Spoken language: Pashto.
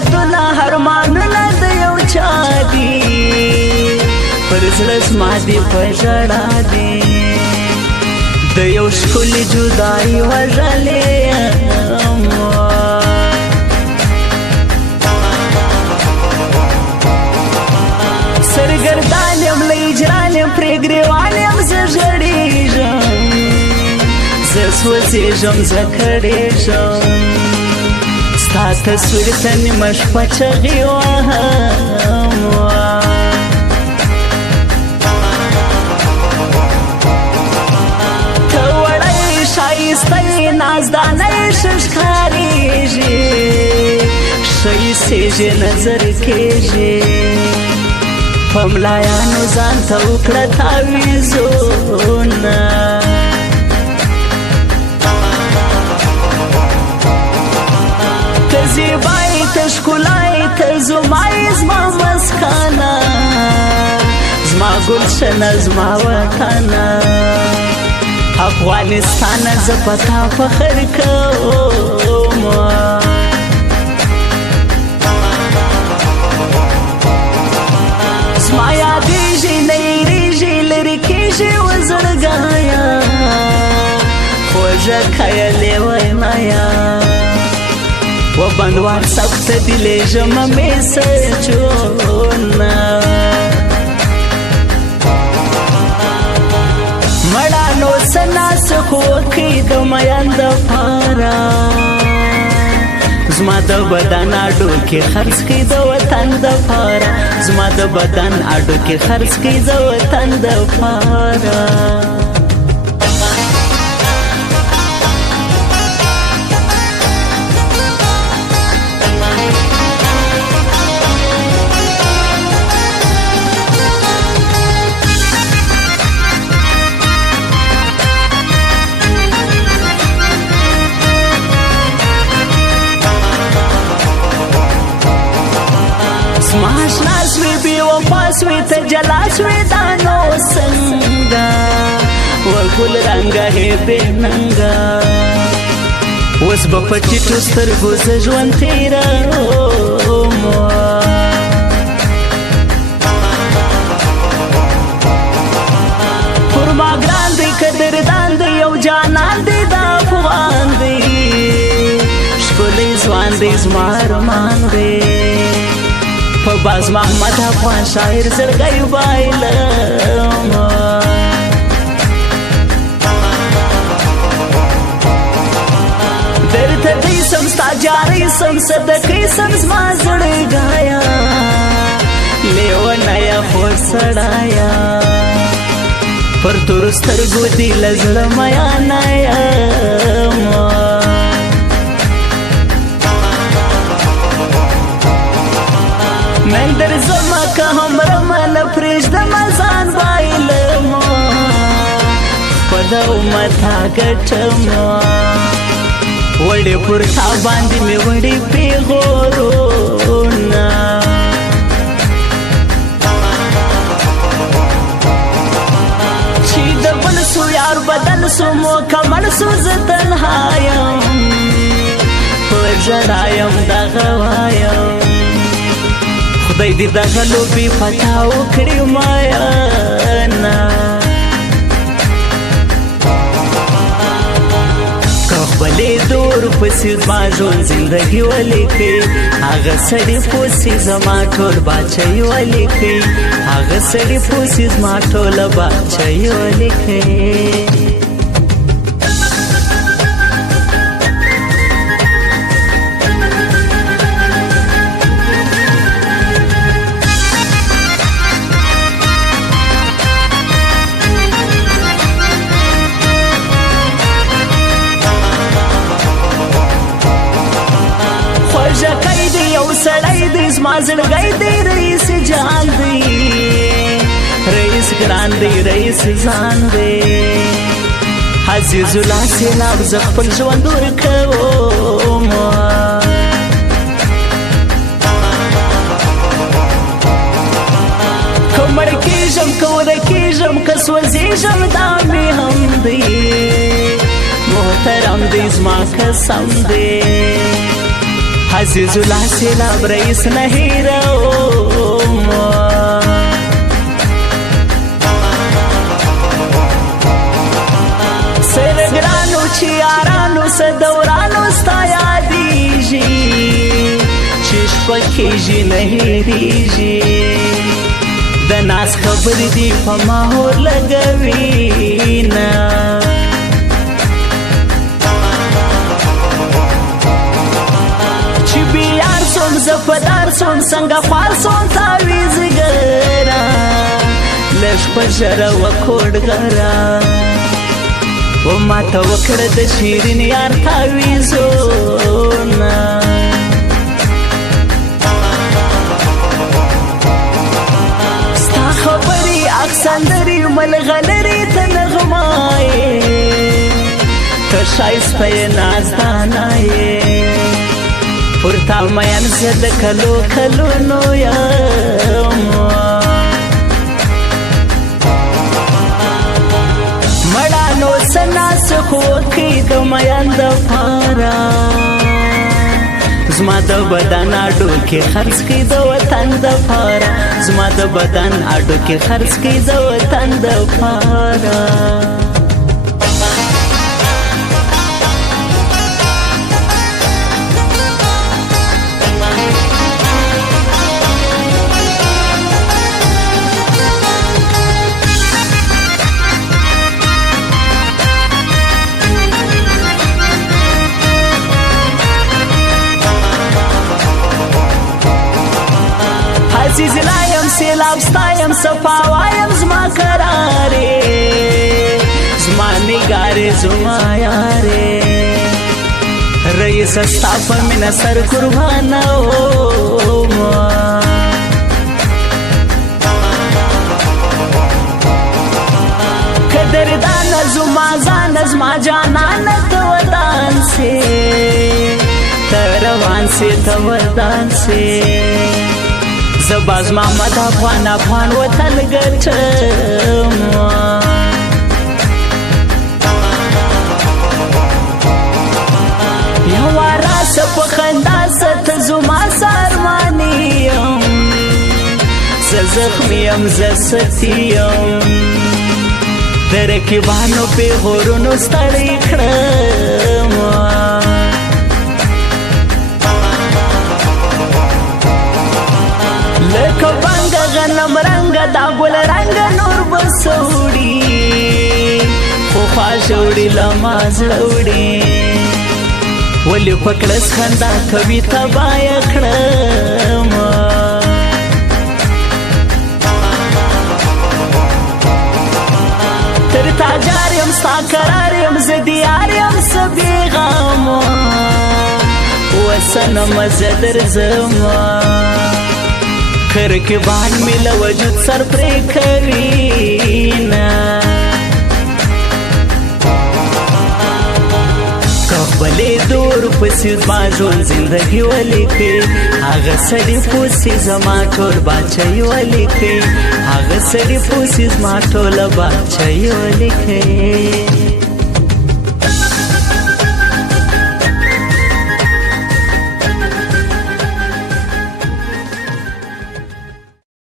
یادونه ارمانونه د یو چا دي پر زړه زما دي په ژړا دي د یو ښکلي جدایي وژلې یم سرګردان یم له هجران یم پرې ګرېوان یم زه ژړېږم زه سوځېږم زه کړېږم ستا تصویر ته نیمه شپه چغې وهم ته وړی ښایسته یې نازدانه یې ښه ښکارېږي ښه ایسېږي نظر کېږي په ملایانو ځان ته وکړه تعویضونه ته زیبایي ته ښکلایي ته زمایي زما مسکانه زما ګلشنه زما وطنه افغانستانه زه په تا فخر کوم زما یادېږي نه هېرېږي لرې کېږي و زړګیه خوږه کیه لیونیه و بندوار سخته دي لېږمه میسجونه مړانو څه ناسک وکړي د میین دپاره زما د بدن اډو کې خرڅ کړي د وطن دپاره زما د بدن اډو کې خرڅ کړي د وطن دپاره زما اشنا سوی بی وفا سوی ته جلا سوی دا نو څنګه وګل رنګه هې بې ننګه اوس به په ټیټو سترګو زه ژوند تېروم پر ما ګران دی قدردان دی یو جانان دی د افغان دی ښکلی ځوان دی زما ارمان دی په باز محمد افغان شاعر زړګی بایلم درته دی سم ستا جاری سم صدقې سم زما زړګیه لیونیه خور سړیه پر تورو سترګو دي له زړه میانه یم من در زما که همرمه نه پرېږدمه ځان بایلمه خپله امته ګټمه وړې پر تا باندې مې وړې پېغورونه چې د بل سو یار بدل سو مکمل سو زه تنها یم په ژړا یم دغه وایم خدای دې دغه لوبې پتا وکړي میانه که خپلې دور پسې زما ژوند زندګي ولیکئ هغه سړي پسې زما ټول باچۍ ولیکئ هغه سړي پسې زما ټوله باچۍ ولیکئ سړی دی زما زړګی دی رئیس جان دی رئیس ګران دی رئیس ځان دی عزیز الله سیلاب زه خپل ژوند ورکوم که مړ کېږم که ورکېږم که سوځېږم دا مې هم دی محترم دی زما قسم دی عزیز الله سیلاب رئیس نه هیروم سرګرانو چې یارانو سدورانو ستا یادېږي چې شپه کېږي نه هېرېږي د ناز خبرې دي په ماحول لګوي نه چې بیار سوم زه په دار سوم څنګه خوار سوم تاویزګره لږ په ژره وکوډګره و ما ته وکړه د شیرین یار تاویزونه ستا خبرې اکسندرې ملغلرې ته نغمایې ته ښایسته یې نازدانه یې پر تا مین زه د کلو کلونو یم مړانو سناس خو کې د مین دپاره زما د بدن اډو کې خرڅ کړي د وطن دپاره زما د بدن اډو کې خرڅ کړي د وطن دپاره عزیز لایم سیلاب ستایم صفاوایم زما قرارې زما نگارې زما یارې رئیس ستا په مینه سر قربانه ومه قدردانه زما ځانه زما جانانه ته ودان سې ته روان سې ته ودان سې زباز محمد افغان افغان وطن ګټم یو راس په خندا ست زما سرمانی یم زه زخمی یم زه ستی یم د رقیبانو پیغورونو ستړی کړم لکه بنګه غنم رنګه دا ګل رنګه نور بسوړي خو خواږه وړي له ما زړه وړي ولې په کړس خندا کوي تبایه کړم تر تا جار یم ستا قرار یم زه دیار یم څه بېغم وسنم زه درځم کرکبان می له وجود سر پرې کوي نه کبلې دور پسې زما ژوند زندګي ولیکي هغه سړي پوسې زما ټول باچهی ولیکي هغه سړي پوسې زما ټوله باچهی ولیکي